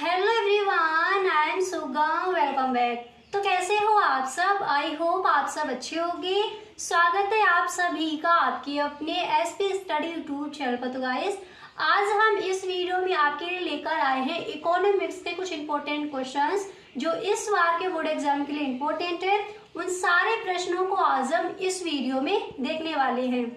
Hello everyone, I am सुगम। Welcome back. तो कैसे हो आप सब? आई होप आप सब अच्छे होंगे। स्वागत है आप सभी का आपके अपने एसपी स्टडी यूट्यूब चैनल पर। तो गाइस, आज हम इस वीडियो में आपके लिए लेकर आए हैं इकोनॉमिक्स के कुछ इंपॉर्टेंट क्वेश्चंस जो इस बार के बोर्ड एग्जाम के लिए इंपॉर्टेंट है। उन सारे प्रश्नों को आज हम इस वीडियो में देखने वाले हैं।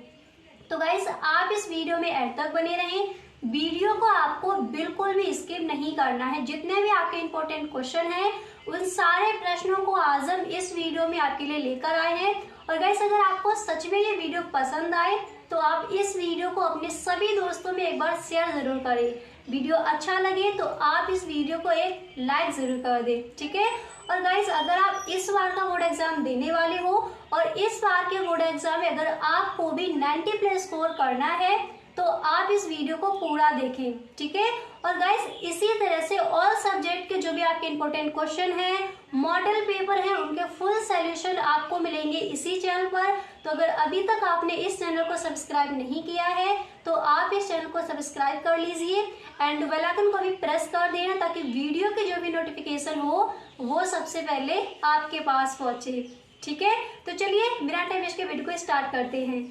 तो गाइस, आप इस वीडियो में एंड तक बने रहें। वीडियो को आपको बिल्कुल भी स्किप नहीं करना है। जितने भी आपके इंपॉर्टेंट क्वेश्चन हैं उन सारे प्रश्नों को आज हम इस वीडियो में आपके लिए लेकर आए हैं। और गाइस, अगर आपको सच में ये वीडियो पसंद आए तो आप इस वीडियो को अपने सभी दोस्तों में एक बार शेयर जरूर करें। वीडियो अच्छा लगे तो आप इस वीडियो को एक लाइक जरूर कर दें, ठीक है। और गाइस, अगर आप इस बार का बोर्ड एग्जाम देने वाले हो और इस बार के बोर्ड एग्जाम में अगर आपको भी 90+ स्कोर करना है तो आप इस वीडियो को पूरा देखें, ठीक है। और गाइस, इसी तरह से ऑल सब्जेक्ट के जो भी आपके इंपॉर्टेंट क्वेश्चन हैं, मॉडल पेपर हैं, उनके फुल सॉल्यूशन आपको मिलेंगे इसी चैनल पर। तो अगर अभी तक आपने इस चैनल को सब्सक्राइब नहीं किया है तो आप इस चैनल को सब्सक्राइब कर लीजिए एंड बेल आइकन को भी प्रेस कर देना ताकि वीडियो की जो भी नोटिफिकेशन हो वो सबसे पहले आपके पास पहुंचे, ठीक है। तो चलिए बिना टाइम वेस्ट के वीडियो को स्टार्ट करते हैं।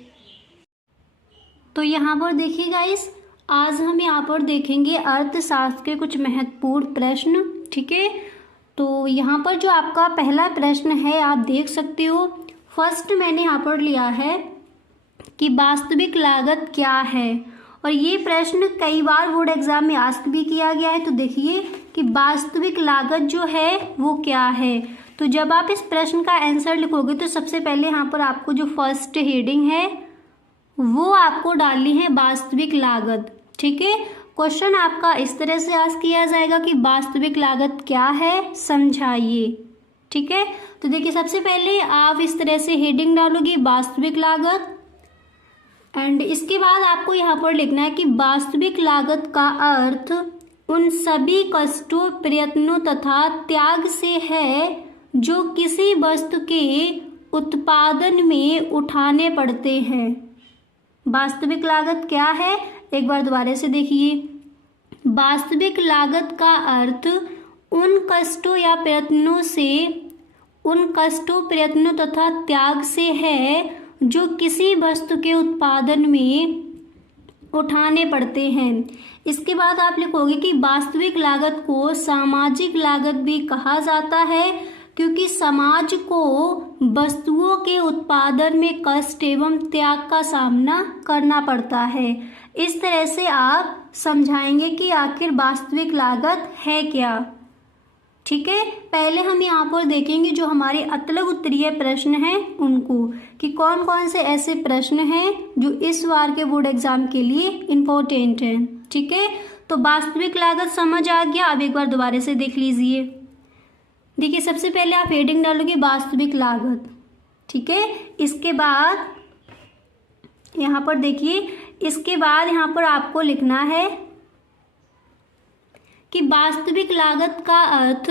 तो यहाँ पर देखिए गाइस, आज हम यहाँ पर देखेंगे अर्थशास्त्र के कुछ महत्वपूर्ण प्रश्न, ठीक है। तो यहाँ पर जो आपका पहला प्रश्न है आप देख सकते हो। फर्स्ट मैंने यहाँ पर लिया है कि वास्तविक लागत क्या है, और ये प्रश्न कई बार बोर्ड एग्जाम में आस्क भी किया गया है। तो देखिए कि वास्तविक लागत जो है वो क्या है। तो जब आप इस प्रश्न का आंसर लिखोगे तो सबसे पहले यहाँ पर आपको जो फर्स्ट हेडिंग है वो आपको डालनी है वास्तविक लागत, ठीक है। क्वेश्चन आपका इस तरह से आस्क किया जाएगा कि वास्तविक लागत क्या है, समझाइए, ठीक है। तो देखिए सबसे पहले आप इस तरह से हेडिंग डालोगे वास्तविक लागत, एंड इसके बाद आपको यहाँ पर लिखना है कि वास्तविक लागत का अर्थ उन सभी कष्टों, प्रयत्नों तथा त्याग से है जो किसी वस्तु के उत्पादन में उठाने पड़ते हैं। वास्तविक लागत क्या है, एक बार दोबारा से देखिए। वास्तविक लागत का अर्थ उन कष्टों या प्रयत्नों से, उन कष्टों, प्रयत्नों तथा त्याग से है जो किसी वस्तु के उत्पादन में उठाने पड़ते हैं। इसके बाद आप लिखोगे कि वास्तविक लागत को सामाजिक लागत भी कहा जाता है क्योंकि समाज को वस्तुओं के उत्पादन में कष्ट एवं त्याग का सामना करना पड़ता है। इस तरह से आप समझाएंगे कि आखिर वास्तविक लागत है क्या, ठीक है। पहले हम यहाँ पर देखेंगे जो हमारे अतलग उत्तरीय प्रश्न हैं उनको, कि कौन कौन से ऐसे प्रश्न हैं जो इस बार के बोर्ड एग्जाम के लिए इम्पोर्टेंट हैं, ठीक है। तो वास्तविक लागत समझ आ गया। अब एक बार दोबारा से देख लीजिए। देखिए सबसे पहले आप हेडिंग डालोगे वास्तविक लागत, ठीक है। इसके बाद यहाँ पर देखिए, इसके बाद यहाँ पर आपको लिखना है कि वास्तविक लागत का अर्थ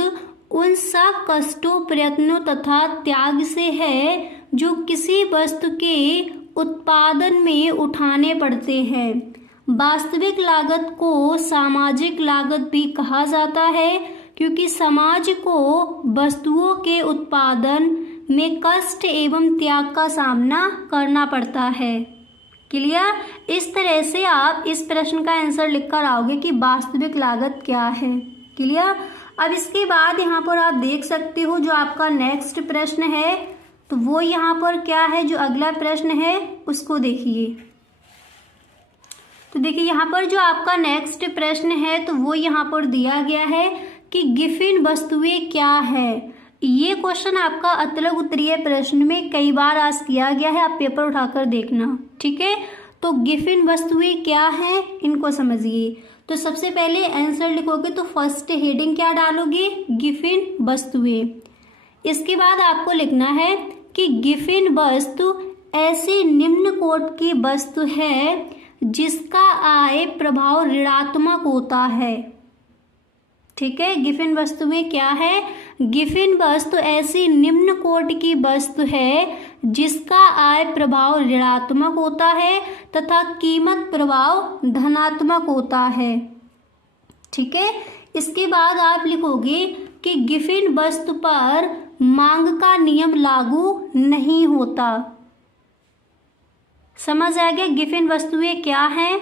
उन सब कष्टों, प्रयत्नों तथा त्याग से है जो किसी वस्तु के उत्पादन में उठाने पड़ते हैं। वास्तविक लागत को सामाजिक लागत भी कहा जाता है क्योंकि समाज को वस्तुओं के उत्पादन में कष्ट एवं त्याग का सामना करना पड़ता है। क्लियर? इस तरह से आप इस प्रश्न का आंसर लिखकर आओगे कि वास्तविक लागत क्या है। क्लियर? अब इसके बाद यहाँ पर आप देख सकते हो जो आपका नेक्स्ट प्रश्न है, तो वो यहाँ पर क्या है, जो अगला प्रश्न है उसको देखिए। तो देखिए यहाँ पर जो आपका नेक्स्ट प्रश्न है तो वो यहाँ पर दिया गया है कि गिफिन वस्तुएं क्या है। ये क्वेश्चन आपका अतलग उत्तरीय प्रश्न में कई बार आस्क किया गया है, आप पेपर उठाकर देखना, ठीक है। तो गिफिन वस्तुएं क्या हैं इनको समझिए। तो सबसे पहले आंसर लिखोगे तो फर्स्ट हेडिंग क्या डालोगे, गिफिन वस्तुएं। इसके बाद आपको लिखना है कि गिफिन वस्तु ऐसी निम्न कोट की वस्तु है जिसका आय प्रभाव ऋणात्मक होता है, ठीक है। गिफिन वस्तु में क्या है, गिफिन वस्तु ऐसी निम्न कोटि की वस्तु है जिसका आय प्रभाव ऋणात्मक होता है तथा कीमत प्रभाव धनात्मक होता है, ठीक है। इसके बाद आप लिखोगे कि गिफिन वस्तु पर मांग का नियम लागू नहीं होता। समझ आ गया गिफिन वस्तुएं क्या हैं?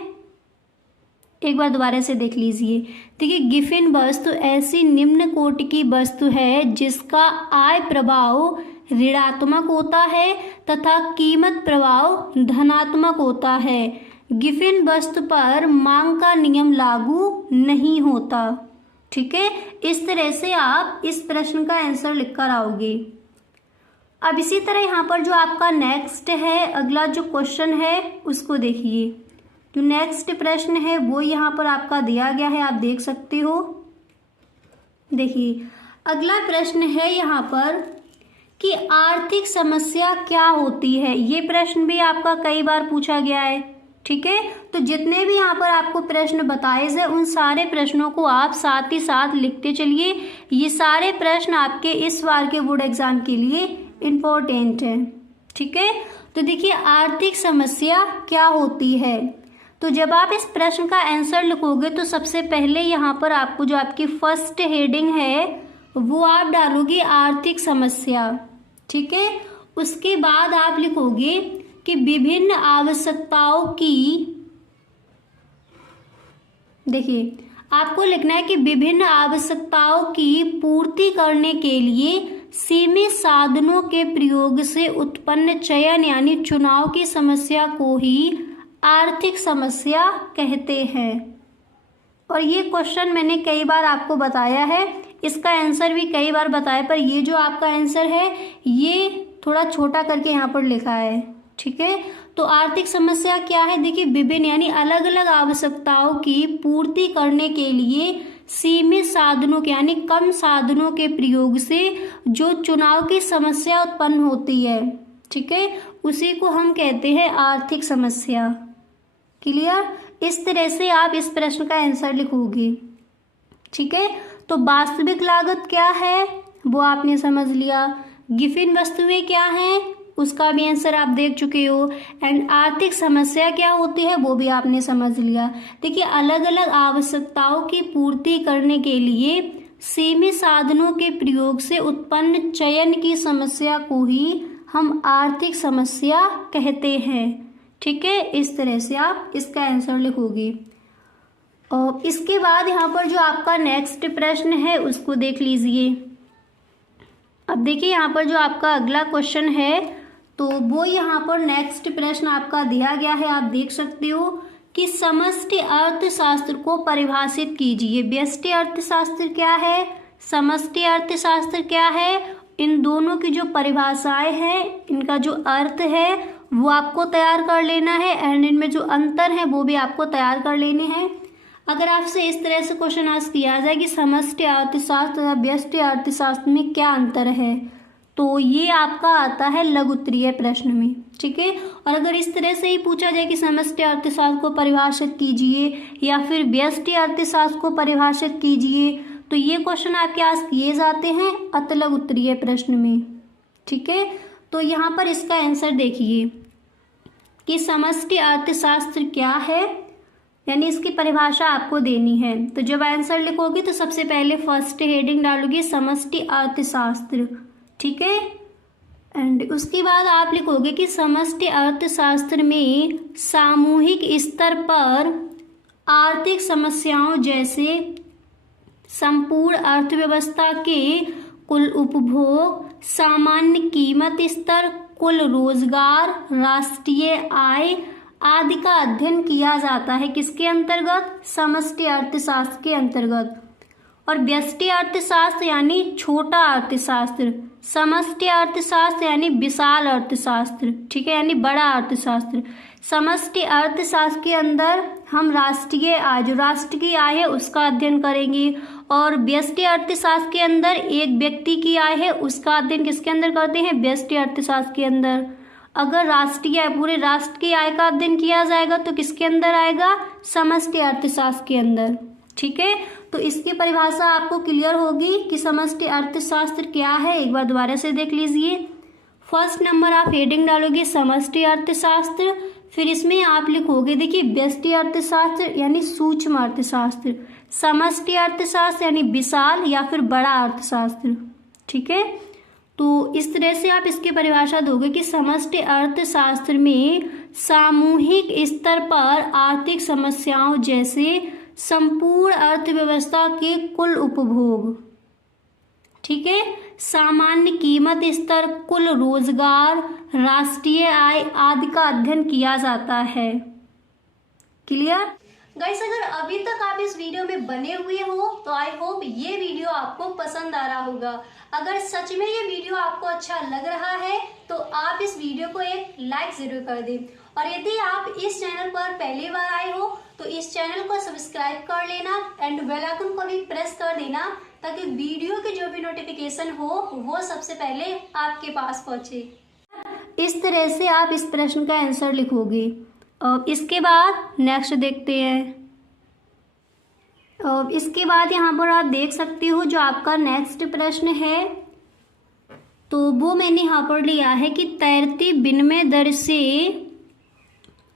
एक बार दोबारा से देख लीजिए। देखिए, गिफिन वस्तु ऐसी निम्न कोटि की वस्तु है जिसका आय प्रभाव ऋणात्मक होता है तथा कीमत प्रभाव धनात्मक होता है। गिफिन वस्तु पर मांग का नियम लागू नहीं होता। ठीक है, इस तरह से आप इस प्रश्न का आंसर लिखकर आओगे। अब इसी तरह यहाँ पर जो आपका नेक्स्ट है, अगला जो क्वेश्चन है उसको देखिए। जो नेक्स्ट प्रश्न है वो यहाँ पर आपका दिया गया है, आप देख सकते हो। देखिए, अगला प्रश्न है यहाँ पर कि आर्थिक समस्या क्या होती है। ये प्रश्न भी आपका कई बार पूछा गया है। ठीक है, तो जितने भी यहाँ पर आपको प्रश्न बताए गए उन सारे प्रश्नों को आप साथ ही साथ लिखते चलिए। ये सारे प्रश्न आपके इस बार के बोर्ड एग्जाम के लिए इम्पोर्टेंट है। ठीक है, तो देखिए, आर्थिक समस्या क्या होती है। तो जब आप इस प्रश्न का आंसर लिखोगे तो सबसे पहले यहाँ पर आपको जो आपकी फर्स्ट हेडिंग है वो आप डालोगे आर्थिक समस्या। ठीक है, उसके बाद आप लिखोगे कि विभिन्न आवश्यकताओं की, देखिए आपको लिखना है कि विभिन्न आवश्यकताओं की पूर्ति करने के लिए सीमित साधनों के प्रयोग से उत्पन्न चयन यानी चुनाव की समस्या को ही आर्थिक समस्या कहते हैं। और ये क्वेश्चन मैंने कई बार आपको बताया है, इसका आंसर भी कई बार बताया, पर ये जो आपका आंसर है ये थोड़ा छोटा करके यहाँ पर लिखा है। ठीक है, तो आर्थिक समस्या क्या है? देखिए, विभिन्न यानी अलग अलग आवश्यकताओं की पूर्ति करने के लिए सीमित साधनों के यानी कम साधनों के प्रयोग से जो चुनाव की समस्या उत्पन्न होती है, ठीक है, उसी को हम कहते हैं आर्थिक समस्या। क्लियर? इस तरह से आप इस प्रश्न का आंसर लिखोगे। ठीक है, तो वास्तविक लागत क्या है वो आपने समझ लिया। गिफिन वस्तुएं क्या हैं उसका भी आंसर आप देख चुके हो। एंड आर्थिक समस्या क्या होती है वो भी आपने समझ लिया। देखिए, अलग अलग आवश्यकताओं की पूर्ति करने के लिए सीमित साधनों के प्रयोग से उत्पन्न चयन की समस्या को ही हम आर्थिक समस्या कहते हैं। ठीक है, इस तरह से आप इसका आंसर लिखोगे। और इसके बाद यहाँ पर जो आपका नेक्स्ट प्रश्न है उसको देख लीजिए। अब देखिए, यहाँ पर जो आपका अगला क्वेश्चन है तो वो यहाँ पर नेक्स्ट प्रश्न आपका दिया गया है, आप देख सकते हो कि समष्टि अर्थशास्त्र को परिभाषित कीजिए। व्यष्टि अर्थशास्त्र क्या है, समष्टि अर्थशास्त्र क्या है, इन दोनों की जो परिभाषाएं हैं, इनका जो अर्थ है वो आपको तैयार कर लेना है। एंड इनमें जो अंतर है वो भी आपको तैयार कर लेने हैं। अगर आपसे इस तरह से क्वेश्चन आस्क किया जाए कि समष्टि अर्थशास्त्र तथा व्यष्टि अर्थशास्त्र में क्या अंतर है, तो ये आपका आता है लघु उत्तरीय प्रश्न में। ठीक है, और अगर इस तरह से ही पूछा जाए कि समष्टि अर्थशास्त्र को परिभाषित कीजिए या फिर व्यष्टि अर्थशास्त्र को परिभाषित कीजिए, तो ये क्वेश्चन आपके आस्क किए जाते हैं अतिलघु उत्तरीय प्रश्न में। ठीक है, तो यहाँ पर इसका आंसर देखिए कि समष्टि अर्थशास्त्र क्या है, यानी इसकी परिभाषा आपको देनी है। तो जब आंसर लिखोगे तो सबसे पहले फर्स्ट हेडिंग डालोगे समष्टि अर्थशास्त्र। ठीक है, एंड उसके बाद आप लिखोगे कि समष्टि अर्थशास्त्र में सामूहिक स्तर पर आर्थिक समस्याओं जैसे संपूर्ण अर्थव्यवस्था के कुल उपभोग, सामान्य कीमत स्तर, कुल रोजगार, राष्ट्रीय आय आदि का अध्ययन किया जाता है। किसके अंतर्गत? समष्टि अर्थशास्त्र के अंतर्गत। और व्यष्टि अर्थशास्त्र यानी छोटा अर्थशास्त्र, समष्टि अर्थशास्त्र यानी विशाल अर्थशास्त्र। ठीक है, यानी बड़ा अर्थशास्त्र। समष्टि अर्थशास्त्र के अंदर हम राष्ट्रीय आय, जो राष्ट्र की आय है उसका अध्ययन करेंगे, और व्यष्टि अर्थशास्त्र के अंदर एक व्यक्ति की आय है उसका अध्ययन किसके अंदर करते हैं? व्यष्टि अर्थशास्त्र के अंदर। अगर राष्ट्रीय आय, पूरे राष्ट्र की आय का अध्ययन किया जाएगा तो किसके अंदर आएगा? समष्टि अर्थशास्त्र के अंदर। ठीक है, तो इसकी परिभाषा आपको क्लियर होगी कि समष्टि अर्थशास्त्र क्या है। एक बार दोबारा से देख लीजिए। फर्स्ट नंबर आप हेडिंग डालोगे समष्टि अर्थशास्त्र, फिर इसमें आप लिखोगे देखिए व्यष्टि अर्थशास्त्र यानी सूक्ष्म अर्थशास्त्र। समष्टि अर्थशास्त्र यानी विशाल या फिर बड़ा अर्थशास्त्र। ठीक है, तो इस तरह से आप इसकी परिभाषा दोगे कि समष्टि अर्थशास्त्र में सामूहिक स्तर पर आर्थिक समस्याओं जैसे संपूर्ण अर्थव्यवस्था के कुल उपभोग, ठीक है, सामान्य कीमत स्तर, कुल रोजगार, राष्ट्रीय आय आदि का अध्ययन किया जाता है। Clear guys? अगर अभी तक आप इस वीडियो में बने हुए हो तो आई होप ये वीडियो आपको पसंद आ रहा होगा। अगर सच में ये वीडियो आपको अच्छा लग रहा है तो आप इस वीडियो को एक लाइक जरूर कर दें, और यदि आप इस चैनल पर पहली बार आए हो तो इस चैनल को सब्सक्राइब कर लेना एंड बेल आइकन को भी प्रेस कर देना, ताकि वीडियो की जो भी नोटिफिकेशन हो वो सबसे पहले आपके पास पहुंचे। इस तरह से आप इस प्रश्न का आंसर लिखोगे। अब इसके बाद नेक्स्ट देखते हैं। अब इसके बाद यहाँ पर आप देख सकते हो जो आपका नेक्स्ट प्रश्न है, तो वो मैंने यहाँ पर लिया है कि तैरती विनिमय दर से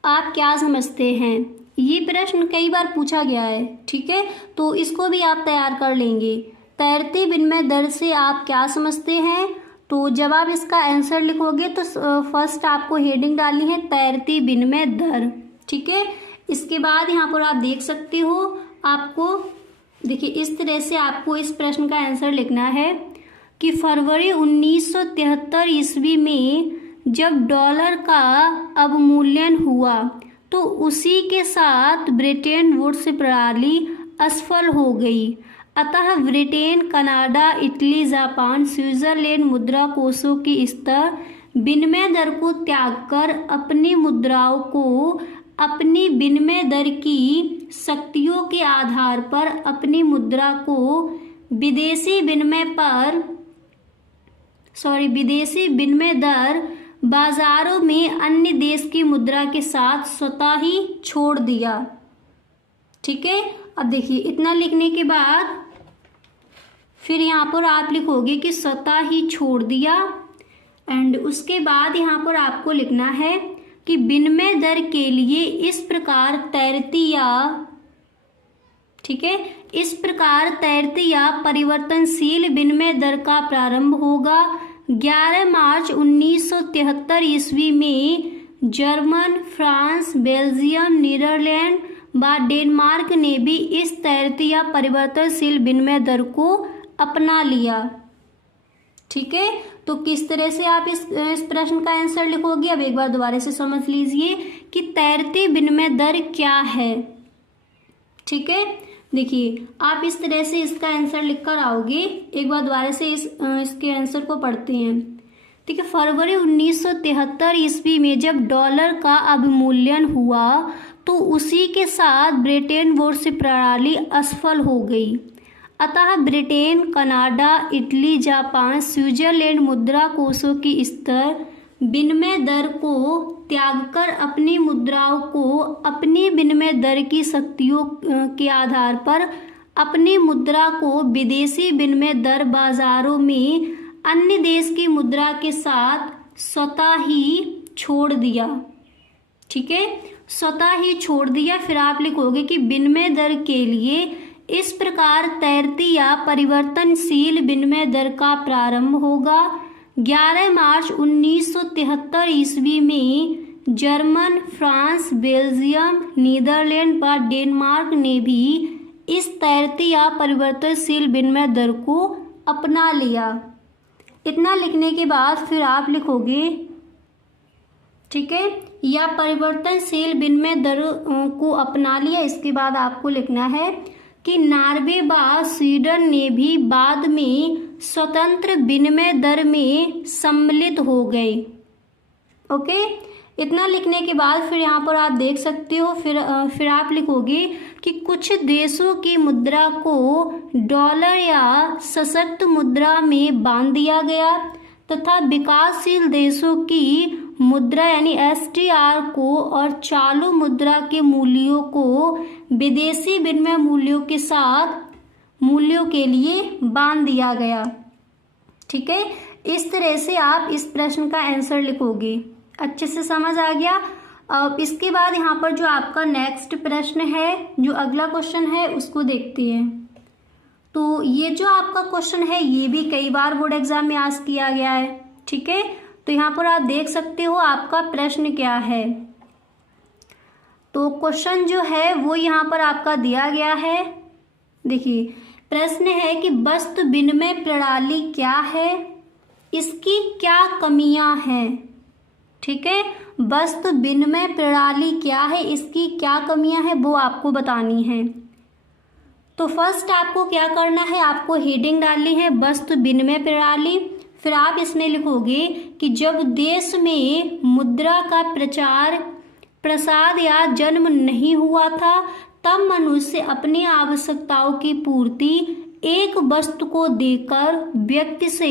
आप क्या समझते हैं। ये प्रश्न कई बार पूछा गया है, ठीक है, तो इसको भी आप तैयार कर लेंगे। तैरती विनिमय दर से आप क्या समझते हैं, तो जब आप इसका आंसर लिखोगे तो फर्स्ट आपको हेडिंग डालनी है तैरती विनिमय दर। ठीक है, इसके बाद यहाँ पर आप देख सकते हो, आपको देखिए इस तरह से आपको इस प्रश्न का आंसर लिखना है कि फरवरी 1973 ईस्वी में जब डॉलर का अवमूल्यन हुआ तो उसी के साथ ब्रिटेन वुड्स प्रणाली असफल हो गई। अतः Britain, Canada, Italy, Japan, Switzerland मुद्रा कोषों की स्तर विनिमय दर को त्याग कर अपनी मुद्राओं को अपनी विनिमय दर की शक्तियों के आधार पर अपनी मुद्रा को विदेशी विनिमय दर बाजारों में अन्य देश की मुद्रा के साथ स्वतः ही छोड़ दिया। ठीक है, अब देखिए इतना लिखने के बाद फिर यहाँ पर आप लिखोगे कि स्वतः ही छोड़ दिया, एंड उसके बाद यहाँ पर आपको लिखना है कि विनिमय दर के लिए इस प्रकार तैरती या परिवर्तनशील विनिमय दर का प्रारंभ होगा। 11 मार्च 1973 ईस्वी में जर्मन, फ्रांस, बेल्जियम, नीदरलैंड व डेनमार्क ने भी इस तैरती या परिवर्तनशील विनिमय दर को अपना लिया। ठीक है, तो किस तरह से आप इस प्रश्न का आंसर लिखोगे, अब एक बार दोबारा से समझ लीजिए कि तैरती विनिमय दर क्या है। ठीक है, देखिए आप इस तरह से इसका आंसर लिखकर आओगे। एक बार दोबारा से इसके आंसर को पढ़ते हैं। ठीक है, फरवरी 1973 ईस्वी में जब डॉलर का अवमूल्यन हुआ तो उसी के साथ ब्रिटेन वुड्स प्रणाली असफल हो गई। अतः Britain, Canada, Italy, Japan, Switzerland मुद्रा कोषों की स्तर विनिमय दर को त्यागकर अपनी मुद्राओं को अपनी विनिमय दर की शक्तियों के आधार पर अपनी मुद्रा को विदेशी विनिमय दर बाजारों में अन्य देश की मुद्रा के साथ स्वतः ही छोड़ दिया। ठीक है, स्वतः ही छोड़ दिया। फिर आप लिखोगे कि विनिमय दर के लिए इस प्रकार तैरती या परिवर्तनशील विनिमय दर का प्रारंभ होगा। 11 मार्च 1973 ईस्वी में जर्मन, फ्रांस, बेल्जियम, नीदरलैंड व डेनमार्क ने भी इस तैरती या परिवर्तनशील विनिमय दर को अपना लिया। इतना लिखने के बाद फिर आप लिखोगे, ठीक है, या परिवर्तनशील विनिमय दर को अपना लिया। इसके बाद आपको लिखना है कि नॉर्वे व स्वीडन ने भी बाद में स्वतंत्र विनिमय दर में सम्मिलित हो गए। ओके, इतना लिखने के बाद फिर यहाँ पर आप देख सकते हो, फिर आप लिखोगे कि कुछ देशों की मुद्रा को डॉलर या सशक्त मुद्रा में बांध दिया गया तथा विकासशील देशों की मुद्रा यानी SDR को और चालू मुद्रा के मूल्यों को विदेशी विनिमय मूल्यों के साथ मूल्यों के लिए बांध दिया गया। ठीक है, इस तरह से आप इस प्रश्न का आंसर लिखोगे। अच्छे से समझ आ गया। अब इसके बाद यहाँ पर जो आपका नेक्स्ट प्रश्न है, जो अगला क्वेश्चन है उसको देखते हैं। तो ये जो आपका क्वेश्चन है ये भी कई बार बोर्ड एग्जाम में आज किया गया है, ठीक है। तो यहाँ पर आप देख सकते हो आपका प्रश्न क्या है। तो क्वेश्चन जो है वो यहाँ पर आपका दिया गया है। देखिए प्रश्न है कि वस्तु विनिमय प्रणाली क्या है, इसकी क्या कमियां हैं, ठीक है। वस्तु विनिमय प्रणाली क्या है, इसकी क्या कमियां हैं वो आपको बतानी है। तो फर्स्ट आपको क्या करना है, आपको हेडिंग डालनी है वस्तु विनिमय प्रणाली। फिर आप इसमें लिखोगे कि जब देश में मुद्रा का प्रचार प्रसार या जन्म नहीं हुआ था तब मनुष्य अपनी आवश्यकताओं की पूर्ति एक वस्तु को देकर व्यक्ति से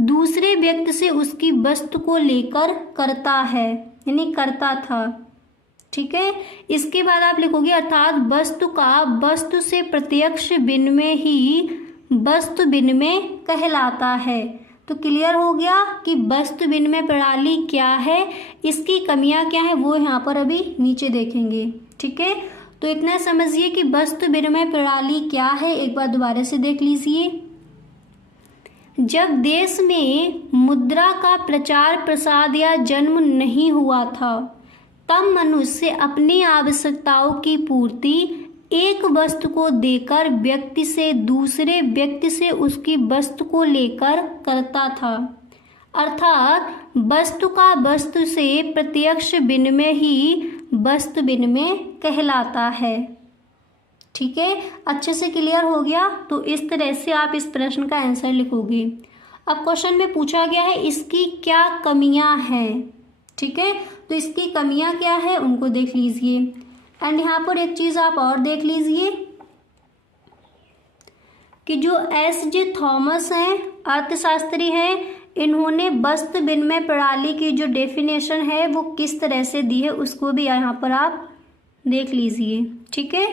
दूसरे व्यक्ति से उसकी वस्तु को लेकर करता है, यानी करता था, ठीक है। इसके बाद आप लिखोगे अर्थात वस्तु का वस्तु से प्रत्यक्ष विनिमय ही वस्तु विनिमय कहलाता है। तो क्लियर हो गया कि वस्तु विनिमय प्रणाली क्या है, इसकी कमियां क्या है, वो यहाँ पर अभी नीचे देखेंगे, ठीक है। तो इतना समझिए कि वस्तु विनिमय प्रणाली क्या है, एक बार दोबारा से देख लीजिए। जब देश में मुद्रा का प्रचार प्रसार या जन्म नहीं हुआ था तब मनुष्य अपनी आवश्यकताओं की पूर्ति एक वस्तु को देकर व्यक्ति से दूसरे व्यक्ति से उसकी वस्तु को लेकर करता था। अर्थात वस्तु का वस्तु से प्रत्यक्ष विनिमय ही वस्तु विनिमय कहलाता है, ठीक है। अच्छे से क्लियर हो गया। तो इस तरह से आप इस प्रश्न का आंसर लिखोगे। अब क्वेश्चन में पूछा गया है इसकी क्या कमियां हैं, ठीक है। तो इसकी कमियां क्या है उनको देख लीजिए। एंड यहाँ पर एक चीज आप और देख लीजिए कि जो एस.जे. थॉमस हैं, अर्थशास्त्री हैं, इन्होंने वस्तु विनिमय प्रणाली की जो डेफिनेशन है वो किस तरह से दी है उसको भी यहाँ पर आप देख लीजिए, ठीक है।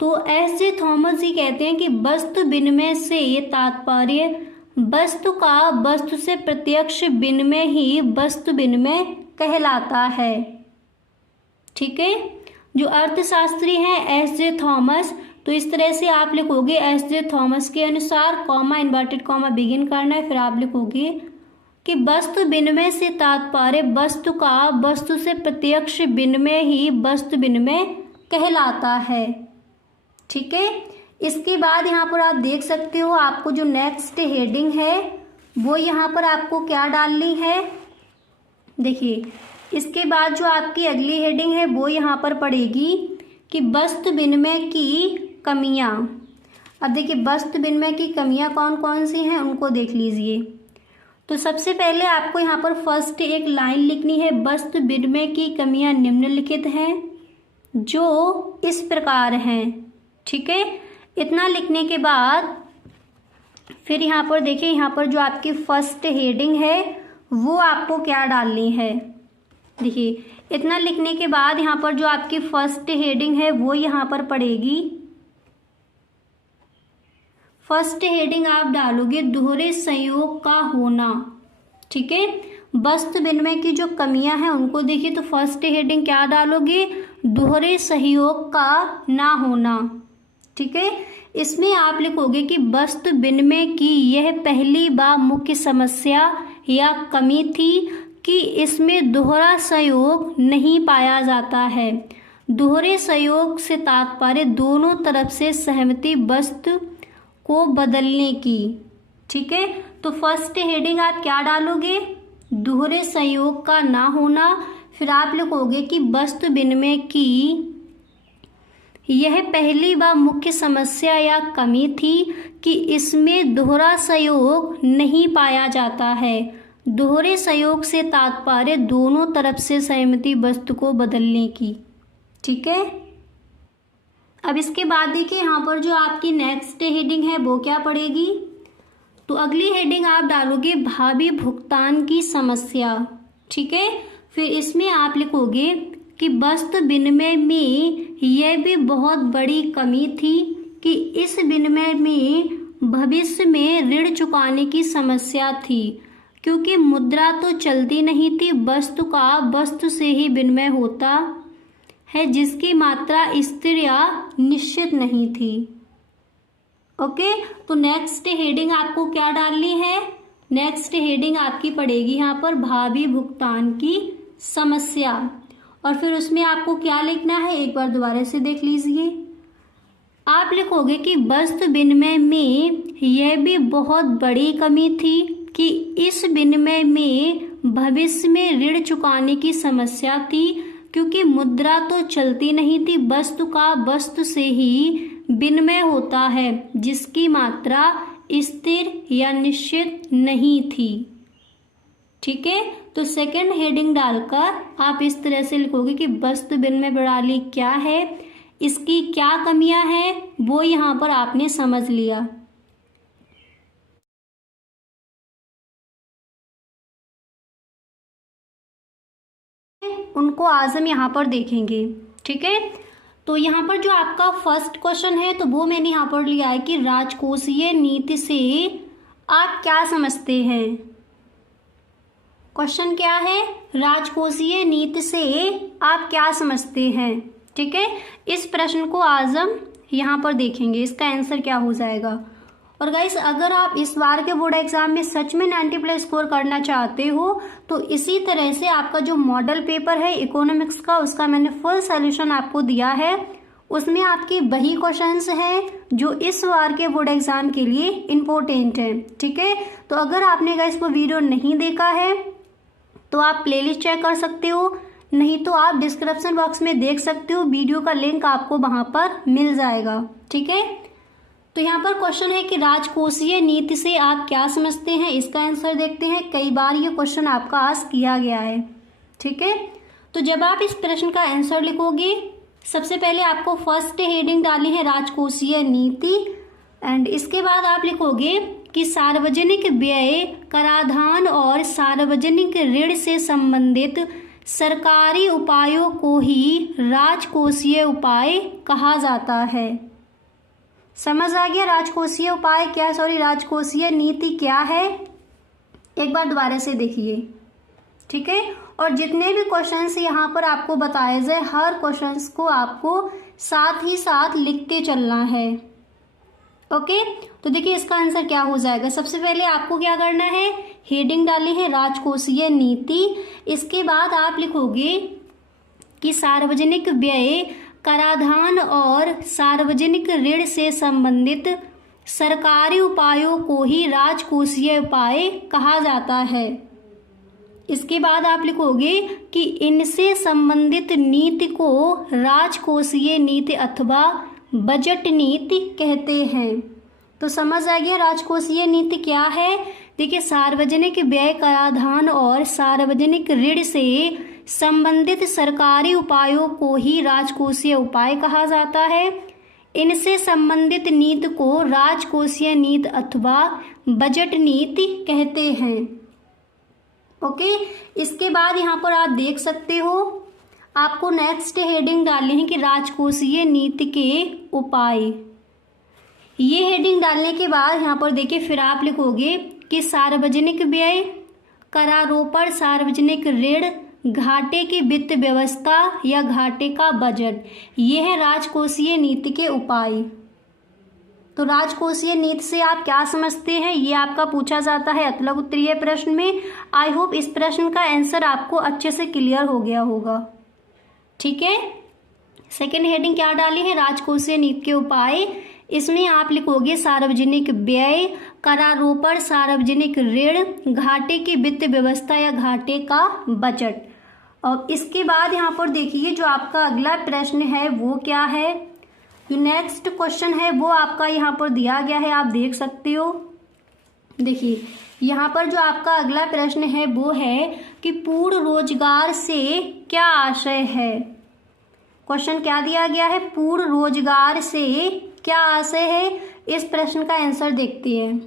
तो एस.जे. थॉमस जी कहते हैं कि वस्तु विनिमय से ये तात्पर्य वस्तु का वस्तु से प्रत्यक्ष विनिमय ही वस्तु विनिमय कहलाता है, ठीक है। जो अर्थशास्त्री हैं एस.जे. थॉमस, तो इस तरह से आप लिखोगे एस.जे. थॉमस के अनुसार, कॉमा इन्वर्टेड कॉमा बिगिन करना है, फिर आप लिखोगे कि वस्तु विनिमय से तात्पर्य वस्तु का वस्तु से प्रत्यक्ष विनिमय ही वस्तु विनिमय कहलाता है, ठीक है। इसके बाद यहाँ पर आप देख सकते हो आपको जो नेक्स्ट हेडिंग है वो यहाँ पर आपको क्या डालनी है। देखिए इसके बाद जो आपकी अगली हेडिंग है वो यहाँ पर पड़ेगी कि वस्तु विनिमय की कमियाँ। अब देखिए वस्तु विनिमय की कमियाँ कौन कौन सी हैं उनको देख लीजिए। तो सबसे पहले आपको यहाँ पर फर्स्ट एक लाइन लिखनी है, वस्तु विनिमय की कमियाँ निम्नलिखित हैं जो इस प्रकार हैं, ठीक है। इतना लिखने के बाद फिर यहाँ पर देखिए, यहाँ पर जो आपकी फर्स्ट हेडिंग है वो आपको क्या डालनी है। देखिए इतना लिखने के बाद यहाँ पर जो आपकी फर्स्ट हेडिंग है वो यहाँ पर पड़ेगी। फर्स्ट हेडिंग आप डालोगे दोहरे संयोग का होना, ठीक है। वस्तु विनिमय की जो कमियां हैं उनको देखिए, तो फर्स्ट हेडिंग क्या डालोगे, दोहरे सहयोग का ना होना, ठीक है। इसमें आप लिखोगे कि वस्तु विनिमय की यह पहली व मुख्य समस्या या कमी थी कि इसमें दोहरा सहयोग नहीं पाया जाता है। दोहरे सहयोग से तात्पर्य दोनों तरफ से सहमति वस्तु को बदलने की, ठीक है। तो फर्स्ट हेडिंग आप क्या डालोगे, दोहरे सहयोग का ना होना, फिर आप लिखोगे कि वस्तु विनिमय की यह पहली व मुख्य समस्या या कमी थी कि इसमें दोहरा सहयोग नहीं पाया जाता है। दोहरे सहयोग से तात्पर्य दोनों तरफ से सहमति वस्तु को बदलने की, ठीक है। अब इसके बाद देखिए यहाँ पर जो आपकी नेक्स्ट हेडिंग है वो क्या पड़ेगी। तो अगली हेडिंग आप डालोगे भावी भुगतान की समस्या, ठीक है। फिर इसमें आप लिखोगे कि वस्तु विनिमय में यह भी बहुत बड़ी कमी थी कि इस विनिमय में भविष्य में ऋण चुकाने की समस्या थी, क्योंकि मुद्रा तो चलती नहीं थी, वस्तु का वस्तु से ही विनिमय होता है, जिसकी मात्रा स्थिर या निश्चित नहीं थी। ओके, तो नेक्स्ट हेडिंग आपको क्या डालनी है? नेक्स्ट हेडिंग आपकी पड़ेगी यहाँ पर भावी भुगतान की समस्या, और फिर उसमें आपको क्या लिखना है एक बार दोबारा से देख लीजिए। आप लिखोगे कि वस्तु विनिमय में यह भी बहुत बड़ी कमी थी कि इस विनिमय में भविष्य में ऋण चुकाने की समस्या थी, क्योंकि मुद्रा तो चलती नहीं थी, वस्तु का वस्तु से ही विनिमय होता है, जिसकी मात्रा स्थिर या निश्चित नहीं थी। ठीक है, तो सेकंड हेडिंग डालकर आप इस तरह से लिखोगे कि वस्तु विनिमय प्रणाली क्या है, इसकी क्या कमियां हैं, वो यहाँ पर आपने समझ लिया। उनको आज हम यहाँ पर देखेंगे। ठीक है, तो यहाँ पर जो आपका फर्स्ट क्वेश्चन है तो वो मैंने यहाँ पर लिया है कि राजकोषीय नीति से आप क्या समझते हैं। क्वेश्चन क्या है? राजकोषीय नीति से आप क्या समझते हैं। ठीक है, इस प्रश्न को आज हम यहाँ पर देखेंगे, इसका आंसर क्या हो जाएगा। और गाइस, अगर आप इस बार के बोर्ड एग्जाम में सच में 90+ स्कोर करना चाहते हो तो इसी तरह से आपका जो मॉडल पेपर है इकोनॉमिक्स का, उसका मैंने फुल सॉल्यूशन आपको दिया है। उसमें आपके वही क्वेश्चंस हैं जो इस बार के बोर्ड एग्जाम के लिए इम्पोर्टेंट है। ठीक है, तो अगर आपने गाइस वो वीडियो नहीं देखा है तो आप प्लेलिस्ट चेक कर सकते हो, नहीं तो आप डिस्क्रिप्शन बॉक्स में देख सकते हो, वीडियो का लिंक आपको वहां पर मिल जाएगा। ठीक है, तो यहाँ पर क्वेश्चन है कि राजकोषीय नीति से आप क्या समझते हैं, इसका आंसर देखते हैं। कई बार ये क्वेश्चन आपका आस्क किया गया है। ठीक है, तो जब आप इस प्रश्न का आंसर लिखोगे, सबसे पहले आपको फर्स्ट हेडिंग डालनी है राजकोषीय नीति, एंड इसके बाद आप लिखोगे कि सार्वजनिक व्यय, कराधान और सार्वजनिक ऋण से संबंधित सरकारी उपायों को ही राजकोषीय उपाय कहा जाता है। समझ आ गया राजकोषीय उपाय क्या, राजकोषीय नीति क्या है? एक बार दोबारा से देखिए। ठीक है, और जितने भी क्वेश्चंस यहाँ पर आपको बताए जाए, हर क्वेश्चंस को आपको साथ ही साथ लिखते चलना है। ओके, तो देखिए इसका आंसर क्या हो जाएगा। सबसे पहले आपको क्या करना है, हेडिंग डाली है राजकोषीय नीति, इसके बाद आप लिखोगे कि सार्वजनिक व्यय, कराधान और सार्वजनिक ऋण से संबंधित सरकारी उपायों को ही राजकोषीय उपाय कहा जाता है। इसके बाद आप लिखोगे कि इनसे संबंधित नीति को राजकोषीय नीति अथवा बजट नीति कहते हैं। तो समझ आ गया राजकोषीय नीति क्या है। देखिए, सार्वजनिक व्यय, कराधान और सार्वजनिक ऋण से संबंधित सरकारी उपायों को ही राजकोषीय उपाय कहा जाता है। इनसे संबंधित नीति को राजकोषीय नीति अथवा बजट नीति कहते हैं। ओके, इसके बाद यहाँ पर आप देख सकते हो, आपको नेक्स्ट हेडिंग डालनी है कि राजकोषीय नीति के उपाय। ये हेडिंग डालने के बाद यहाँ पर देखिए फिर आप लिखोगे कि सार्वजनिक व्यय, करारोपण, सार्वजनिक ऋण, घाटे की वित्त व्यवस्था या घाटे का बजट, ये है राजकोषीय नीति के उपाय। तो राजकोषीय नीति से आप क्या समझते हैं, ये आपका पूछा जाता है अतलग उत्तरीय प्रश्न में। आई होप इस प्रश्न का आंसर आपको अच्छे से क्लियर हो गया होगा। ठीक है, सेकेंड हेडिंग क्या डाली है, राजकोषीय नीति के उपाय। इसमें आप लिखोगे सार्वजनिक व्यय, करारोपण, सार्वजनिक ऋण, घाटे की वित्त व्यवस्था या घाटे का बजट। और इसके बाद यहाँ पर देखिए जो आपका अगला प्रश्न है वो क्या है, नेक्स्ट क्वेश्चन है वो आपका यहाँ पर दिया गया है, आप देख सकते हो। देखिए यहाँ पर जो आपका अगला प्रश्न है वो है कि पूर्ण रोजगार से क्या आशय है। क्वेश्चन क्या दिया गया है, पूर्ण रोजगार से क्या आशय है। इस प्रश्न का आंसर देखते हैं।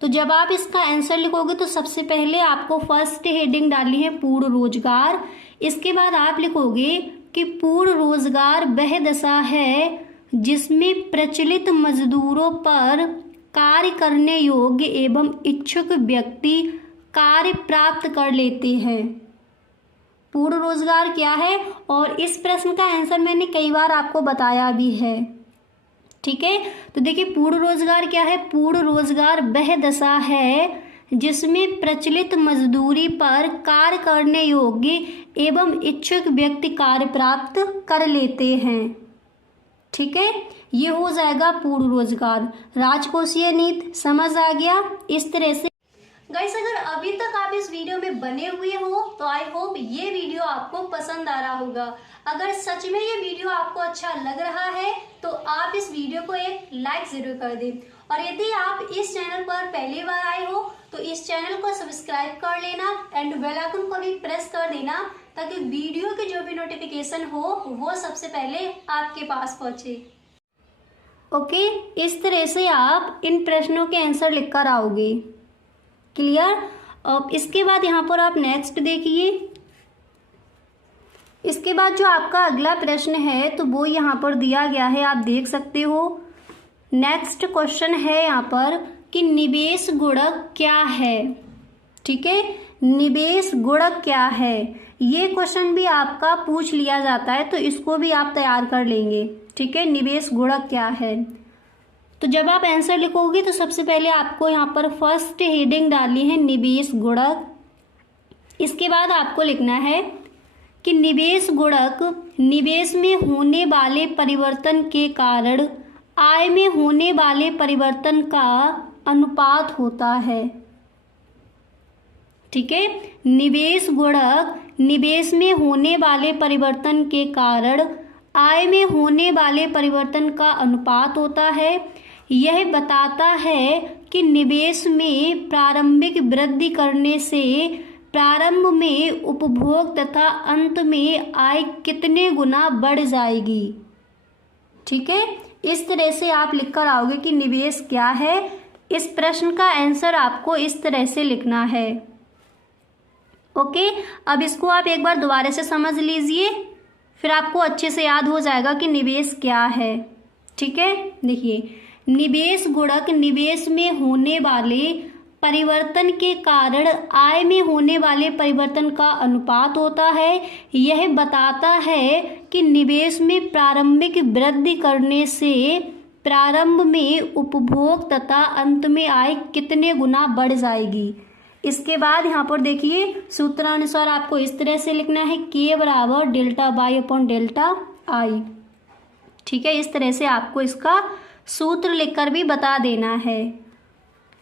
तो जब आप इसका आंसर लिखोगे तो सबसे पहले आपको फर्स्ट हेडिंग डालनी है पूर्ण रोजगार। इसके बाद आप लिखोगे कि पूर्ण रोजगार वह दशा है जिसमें प्रचलित मजदूरों पर कार्य करने योग्य एवं इच्छुक व्यक्ति कार्य प्राप्त कर लेते हैं। पूर्ण रोजगार क्या है, और इस प्रश्न का आंसर मैंने कई बार आपको बताया भी है। ठीक है, तो देखिए पूर्ण रोजगार क्या है। पूर्ण रोजगार वह दशा है जिसमें प्रचलित मजदूरी पर कार्य करने योग्य एवं इच्छुक व्यक्ति कार्य प्राप्त कर लेते हैं। ठीक है, ये हो जाएगा पूर्ण रोजगार। राजकोषीय नीति समझ आ गया। इस तरह से गाइस, अगर अभी तक आप इस वीडियो में बने हुए हो तो आई होप ये वीडियो आपको पसंद आ रहा होगा। अगर सच में ये वीडियो आपको अच्छा लग रहा है तो आप इस वीडियो को एक लाइक जरूर कर दें, और यदि आप इस चैनल पर पहली बार आए हो तो इस चैनल को सब्सक्राइब कर लेना एंड बेल आइकन को भी प्रेस कर देना, ताकि वीडियो की जो भी नोटिफिकेशन हो वो सबसे पहले आपके पास पहुंचे। ओके, इस तरह से आप इन प्रश्नों के आंसर लिख कर आओगे। क्लियर। अब इसके बाद यहाँ पर आप नेक्स्ट देखिए। इसके बाद जो आपका अगला प्रश्न है तो वो यहाँ पर दिया गया है, आप देख सकते हो। नेक्स्ट क्वेश्चन है यहाँ पर कि निवेश गुणक क्या है। ठीक है, निवेश गुणक क्या है, ये क्वेश्चन भी आपका पूछ लिया जाता है, तो इसको भी आप तैयार कर लेंगे। ठीक है, निवेश गुणक क्या है। तो जब आप आंसर लिखोगे तो सबसे पहले आपको यहाँ पर फर्स्ट हेडिंग डालनी है निवेश गुणक। इसके बाद आपको लिखना है कि निवेश गुणक निवेश में होने वाले परिवर्तन के कारण आय में होने वाले परिवर्तन का अनुपात होता है। ठीक है, निवेश गुणक निवेश में होने वाले परिवर्तन के कारण आय में होने वाले परिवर्तन का अनुपात होता है। यह बताता है कि निवेश में प्रारंभिक वृद्धि करने से प्रारंभ में उपभोग तथा अंत में आय कितने गुना बढ़ जाएगी। ठीक है, इस तरह से आप लिखकर आओगे कि निवेश क्या है। इस प्रश्न का आंसर आपको इस तरह से लिखना है। ओके, अब इसको आप एक बार दोबारा से समझ लीजिए, फिर आपको अच्छे से याद हो जाएगा कि निवेश क्या है। ठीक है, देखिए निवेश गुणक निवेश में होने वाले परिवर्तन के कारण आय में होने वाले परिवर्तन का अनुपात होता है। यह बताता है कि निवेश में प्रारंभिक वृद्धि करने से प्रारंभ में उपभोग तथा अंत में आय कितने गुना बढ़ जाएगी। इसके बाद यहाँ पर देखिए सूत्रानुसार आपको इस तरह से लिखना है K बराबर delta y upon delta i. ठीक है, इस तरह से आपको इसका सूत्र लिखकर भी बता देना है।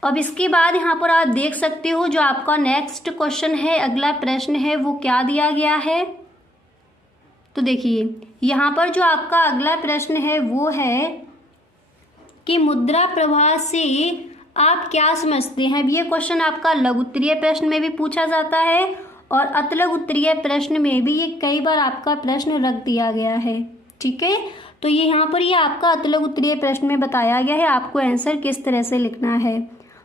अब इसके बाद यहाँ पर आप देख सकते हो जो आपका नेक्स्ट क्वेश्चन है, अगला प्रश्न है, वो क्या दिया गया है। तो देखिए यहाँ पर जो आपका अगला प्रश्न है वो है कि मुद्रा प्रवाह से आप क्या समझते हैं। अब ये क्वेश्चन आपका लघु उत्तरीय प्रश्न में भी पूछा जाता है और अतिलघु उत्तरीय प्रश्न में भी ये कई बार आपका प्रश्न रख दिया गया है। ठीक है, तो ये यहाँ पर ये आपका अतिलघु उत्तरीय प्रश्न में बताया गया है, आपको आंसर किस तरह से लिखना है।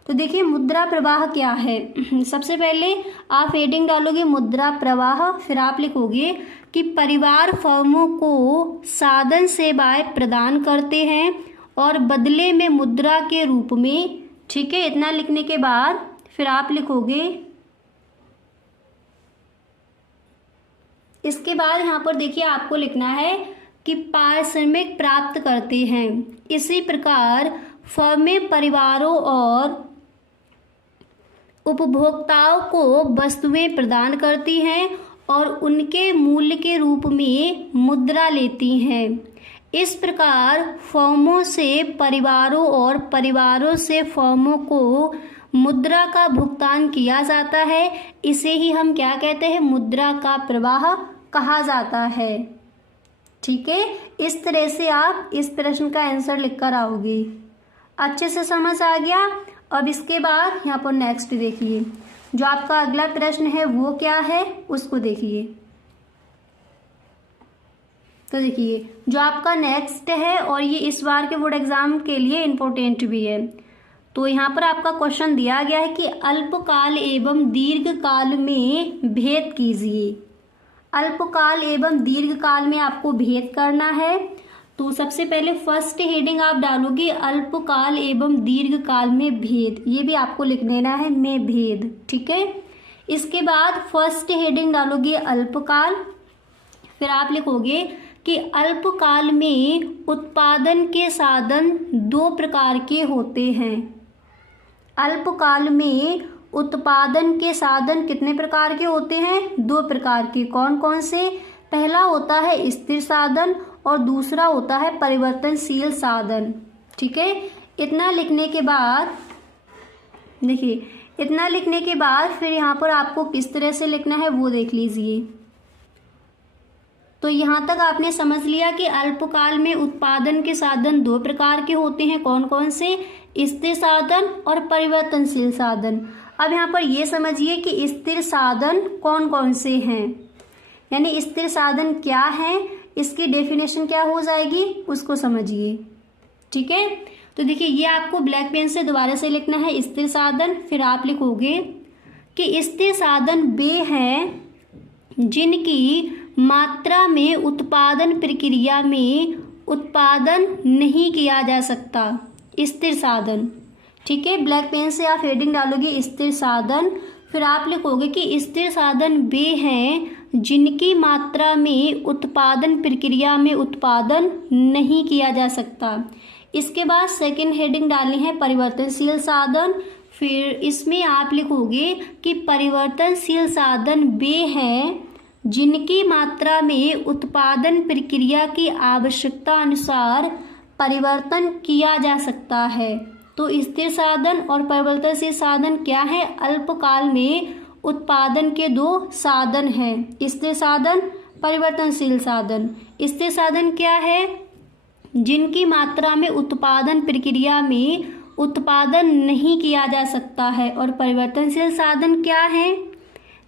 तो देखिए मुद्रा प्रवाह क्या है। सबसे पहले आप हेडिंग डालोगे मुद्रा प्रवाह, फिर आप लिखोगे कि परिवार फर्मों को साधन सेवाएं प्रदान करते हैं और बदले में मुद्रा के रूप में। ठीक है, इतना लिखने के बाद फिर आप लिखोगे, इसके बाद यहाँ पर देखिए आपको लिखना है कि पारिश्रमिक प्राप्त करते हैं। इसी प्रकार फर्में परिवारों और उपभोक्ताओं को वस्तुएं प्रदान करती हैं और उनके मूल्य के रूप में मुद्रा लेती हैं। इस प्रकार फर्मों से परिवारों और परिवारों से फर्मों को मुद्रा का भुगतान किया जाता है। इसे ही हम क्या कहते हैं, मुद्रा का प्रवाह कहा जाता है। ठीक है, इस तरह से आप इस प्रश्न का आंसर लिखकर आओगे। अच्छे से समझ आ गया। अब इसके बाद यहाँ पर नेक्स्ट देखिए, जो आपका अगला प्रश्न है वो क्या है उसको देखिए। तो देखिए जो आपका नेक्स्ट है और ये इस बार के बोर्ड एग्जाम के लिए इम्पोर्टेंट भी है। तो यहाँ पर आपका क्वेश्चन दिया गया है कि अल्पकाल एवं दीर्घकाल में भेद कीजिए। अल्पकाल एवं दीर्घकाल में आपको भेद करना है। तो सबसे पहले फर्स्ट हेडिंग आप डालोगे अल्पकाल एवं दीर्घकाल में भेद, ये भी आपको लिख देना है, में भेद, ठीक है। इसके बाद फर्स्ट हेडिंग डालोगे अल्पकाल, फिर आप लिखोगे कि अल्पकाल में उत्पादन के साधन दो प्रकार के होते हैं। अल्पकाल में उत्पादन के साधन कितने प्रकार के होते हैं? दो प्रकार के। कौन कौन से? पहला होता है स्थिर साधन और दूसरा होता है परिवर्तनशील साधन, ठीक है। इतना लिखने के बाद देखिए, इतना लिखने के बाद फिर यहाँ पर आपको किस तरह से लिखना है वो देख लीजिए। तो यहाँ तक आपने समझ लिया कि अल्पकाल में उत्पादन के साधन दो प्रकार के होते हैं। कौन कौन से? स्थिर साधन और परिवर्तनशील साधन। अब यहाँ पर ये समझिए कि स्थिर साधन कौन कौन से हैं, यानी स्थिर साधन क्या है, इसकी डेफिनेशन क्या हो जाएगी उसको समझिए, ठीक है। तो देखिए, ये आपको ब्लैक पेन से दोबारा से लिखना है स्थिर साधन। फिर आप लिखोगे कि स्थिर साधन वे हैं जिनकी मात्रा में उत्पादन प्रक्रिया में उत्पादन नहीं किया जा सकता। स्थिर साधन, ठीक है। ब्लैक पेन से आप हेडिंग डालोगे स्थिर साधन, फिर आप लिखोगे कि स्थिर साधन वे हैं जिनकी मात्रा में उत्पादन प्रक्रिया में उत्पादन नहीं किया जा सकता। इसके बाद सेकंड हेडिंग डालनी है परिवर्तनशील साधन। फिर इसमें आप लिखोगे कि परिवर्तनशील साधन वे हैं जिनकी मात्रा में उत्पादन प्रक्रिया की आवश्यकता अनुसार परिवर्तन किया जा सकता है। तो स्थिर साधन और परिवर्तनशील साधन क्या है? अल्पकाल में उत्पादन के दो साधन हैं, स्थिर साधन, परिवर्तनशील साधन। स्थिर साधन क्या है? जिनकी मात्रा में उत्पादन प्रक्रिया में उत्पादन नहीं किया जा सकता है। और परिवर्तनशील साधन क्या है?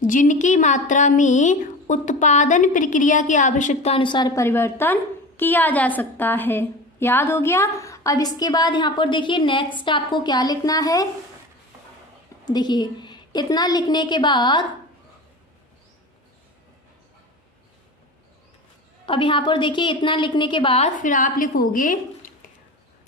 जिनकी मात्रा में उत्पादन प्रक्रिया की आवश्यकता अनुसार परिवर्तन किया जा सकता है। याद हो गया? अब इसके बाद यहाँ पर देखिए नेक्स्ट आपको क्या लिखना है। देखिए, इतना लिखने के बाद अब यहाँ पर देखिए, इतना लिखने के बाद फिर आप लिखोगे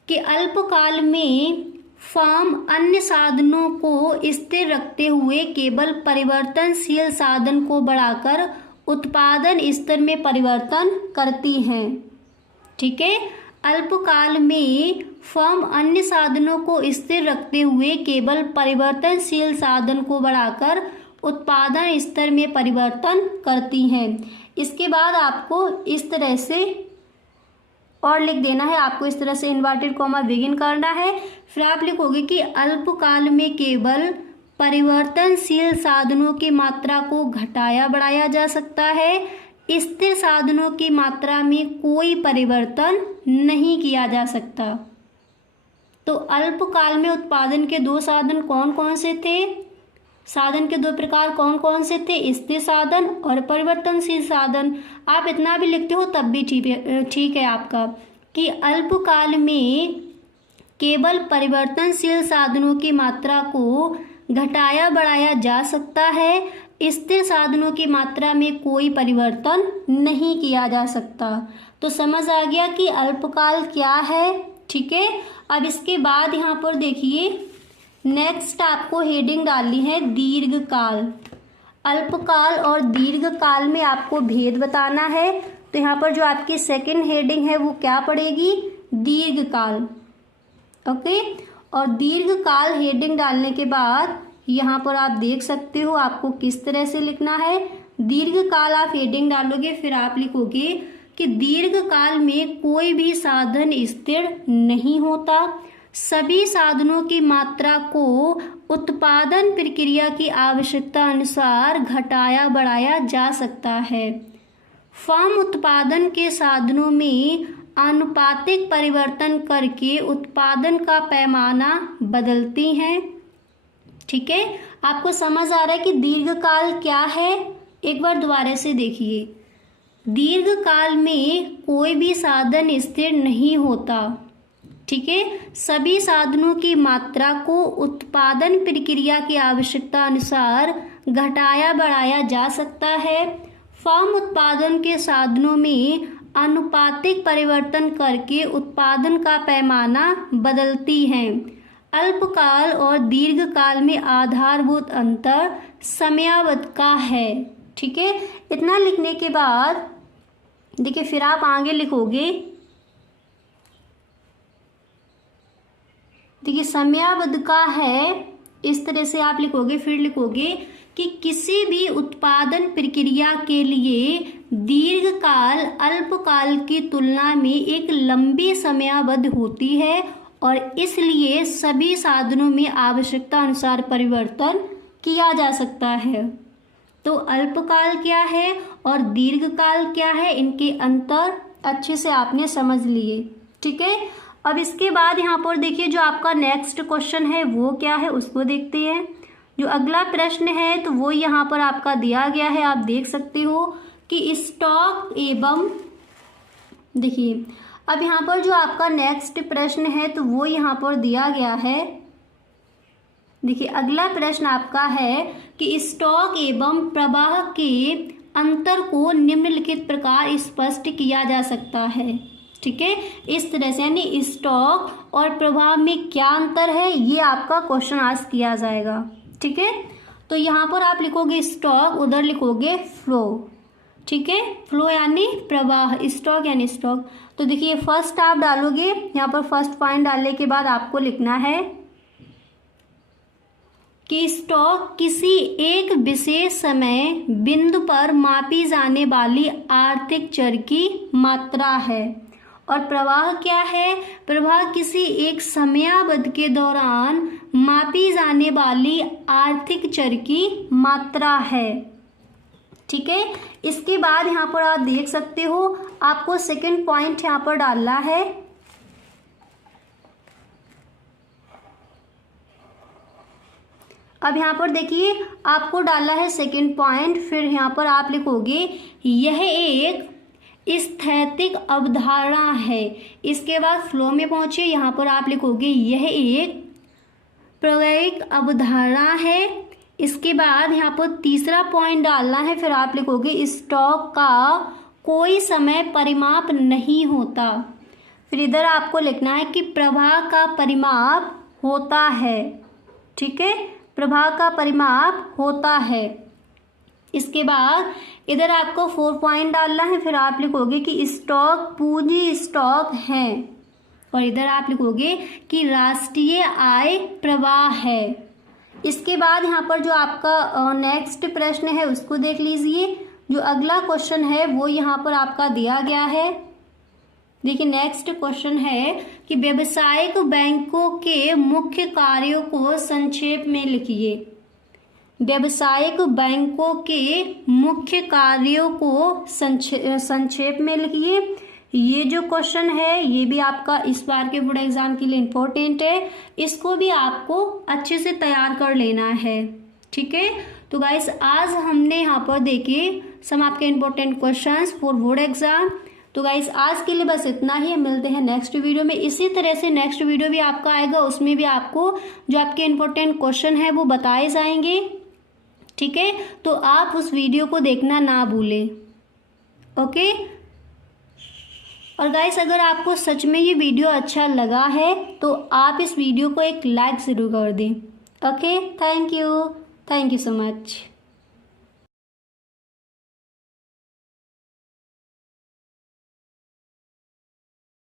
कि अल्पकाल में फर्म अन्य साधनों को स्थिर रखते हुए केवल परिवर्तनशील साधन को बढ़ाकर उत्पादन स्तर में परिवर्तन करती हैं, ठीक है। अल्पकाल में फर्म अन्य साधनों को स्थिर रखते हुए केवल परिवर्तनशील साधन को बढ़ाकर उत्पादन स्तर में परिवर्तन करती हैं। इसके बाद आपको इस तरह से और लिख देना है, आपको इस तरह से इन्वर्टेड कॉमा बिगिन करना है। फिर आप लिखोगे कि अल्पकाल में केवल परिवर्तनशील साधनों की मात्रा को घटाया बढ़ाया जा सकता है, स्थिर साधनों की मात्रा में कोई परिवर्तन नहीं किया जा सकता। तो अल्पकाल में उत्पादन के दो साधन कौन कौन से थे? साधन के दो प्रकार कौन कौन से थे? स्थिर साधन और परिवर्तनशील साधन। आप इतना भी लिखते हो तब भी ठीक है आपका, कि अल्पकाल में केवल परिवर्तनशील साधनों की मात्रा को घटाया बढ़ाया जा सकता है, स्थिर साधनों की मात्रा में कोई परिवर्तन नहीं किया जा सकता। तो समझ आ गया कि अल्पकाल क्या है, ठीक है। अब इसके बाद यहाँ पर देखिए नेक्स्ट आपको हेडिंग डालनी है दीर्घकाल। अल्पकाल और दीर्घकाल में आपको भेद बताना है। तो यहाँ पर जो आपकी सेकंड हेडिंग है वो क्या पड़ेगी? दीर्घकाल, ओके। और दीर्घकाल हेडिंग डालने के बाद यहाँ पर आप देख सकते हो आपको किस तरह से लिखना है। दीर्घकाल आप हेडिंग डालोगे, फिर आप लिखोगे कि दीर्घकाल में कोई भी साधन स्थिर नहीं होता, सभी साधनों की मात्रा को उत्पादन प्रक्रिया की आवश्यकता अनुसार घटाया बढ़ाया जा सकता है। फर्म उत्पादन के साधनों में आनुपातिक परिवर्तन करके उत्पादन का पैमाना बदलती हैं, ठीक है। आपको समझ आ रहा है कि दीर्घकाल क्या है? एक बार दोबारा से देखिए। दीर्घकाल में कोई भी साधन स्थिर नहीं होता, ठीक है। सभी साधनों की मात्रा को उत्पादन प्रक्रिया की आवश्यकता अनुसार घटाया बढ़ाया जा सकता है। फर्म उत्पादन के साधनों में आनुपातिक परिवर्तन करके उत्पादन का पैमाना बदलती हैं। अल्पकाल और दीर्घकाल में आधारभूत अंतर समयावधि का है। ठीक है, इतना लिखने के बाद देखिए फिर आप आगे लिखोगे, देखिए समयावधि का है, इस तरह से आप लिखोगे। फिर लिखोगे कि किसी भी उत्पादन प्रक्रिया के लिए दीर्घकाल अल्पकाल की तुलना में एक लंबी समयावधि होती है और इसलिए सभी साधनों में आवश्यकता अनुसार परिवर्तन किया जा सकता है। तो अल्पकाल क्या है और दीर्घकाल क्या है, इनके अंतर अच्छे से आपने समझ लिए। ठीक है, अब इसके बाद यहाँ पर देखिए जो आपका नेक्स्ट क्वेश्चन है वो क्या है उसको देखते हैं। जो अगला प्रश्न है तो वो यहाँ पर आपका दिया गया है, आप देख सकते हो कि स्टॉक एवं, देखिए अब यहाँ पर जो आपका नेक्स्ट प्रश्न है तो वो यहाँ पर दिया गया है। देखिए अगला प्रश्न आपका है कि स्टॉक एवं प्रवाह के अंतर को निम्नलिखित प्रकार स्पष्ट किया जा सकता है। ठीक है, इस तरह से यानी स्टॉक और प्रवाह में क्या अंतर है ये आपका क्वेश्चन आस्क किया जाएगा। ठीक है, तो यहाँ पर आप लिखोगे स्टॉक, उधर लिखोगे फ्लो। ठीक है, फ्लो यानी प्रवाह, स्टॉक यानी स्टॉक। तो देखिए फर्स्ट आप डालोगे, यहाँ पर फर्स्ट पॉइंट डालने के बाद आपको लिखना है कि स्टॉक किसी एक विशेष समय बिंदु पर मापी जाने वाली आर्थिक चर की मात्रा है और प्रवाह क्या है, प्रवाह किसी एक समयावधि के दौरान मापी जाने वाली आर्थिक चर की मात्रा है। ठीक है, इसके बाद यहाँ पर आप देख सकते हो आपको सेकंड पॉइंट यहाँ पर डालना है। अब यहाँ पर देखिए आपको डालना है सेकंड पॉइंट। फिर यहाँ पर आप लिखोगे यह एक स्थैतिक अवधारणा है। इसके बाद फ्लो में पहुंचे, यहाँ पर आप लिखोगे यह एक प्रायोगिक अवधारणा है। इसके बाद यहाँ पर तीसरा पॉइंट डालना है। फिर आप लिखोगे स्टॉक का कोई समय परिमाप नहीं होता। फिर इधर आपको लिखना है कि प्रवाह का परिमाप होता है। ठीक है, प्रवाह का परिमाप होता है। इसके बाद इधर आपको 4 पॉइंट डालना है। फिर आप लिखोगे कि स्टॉक पूंजी स्टॉक है और इधर आप लिखोगे कि राष्ट्रीय आय प्रवाह है। इसके बाद यहाँ पर जो आपका नेक्स्ट प्रश्न है उसको देख लीजिए। जो अगला क्वेश्चन है वो यहाँ पर आपका दिया गया है। देखिए नेक्स्ट क्वेश्चन है कि व्यावसायिक बैंकों के मुख्य कार्यों को संक्षेप में लिखिए। व्यावसायिक बैंकों के मुख्य कार्यों को संक्षेप में लिखिए। ये जो क्वेश्चन है ये भी आपका इस बार के बोर्ड एग्जाम के लिए इम्पोर्टेंट है, इसको भी आपको अच्छे से तैयार कर लेना है। ठीक है, तो गाइस आज हमने यहाँ पर देखिए सम आपके important questions for board exam. तो गाइस आज के लिए बस इतना ही, मिलते हैं नेक्स्ट वीडियो में। इसी तरह से नेक्स्ट वीडियो भी आपका आएगा, उसमें भी आपको जो आपके इम्पोर्टेंट क्वेश्चन है वो बताए जाएंगे। ठीक है, तो आप उस वीडियो को देखना ना भूलें। ओके, और गाइस अगर आपको सच में ये वीडियो अच्छा लगा है तो आप इस वीडियो को एक लाइक ज़रूर कर दें। Okay, thank you so much.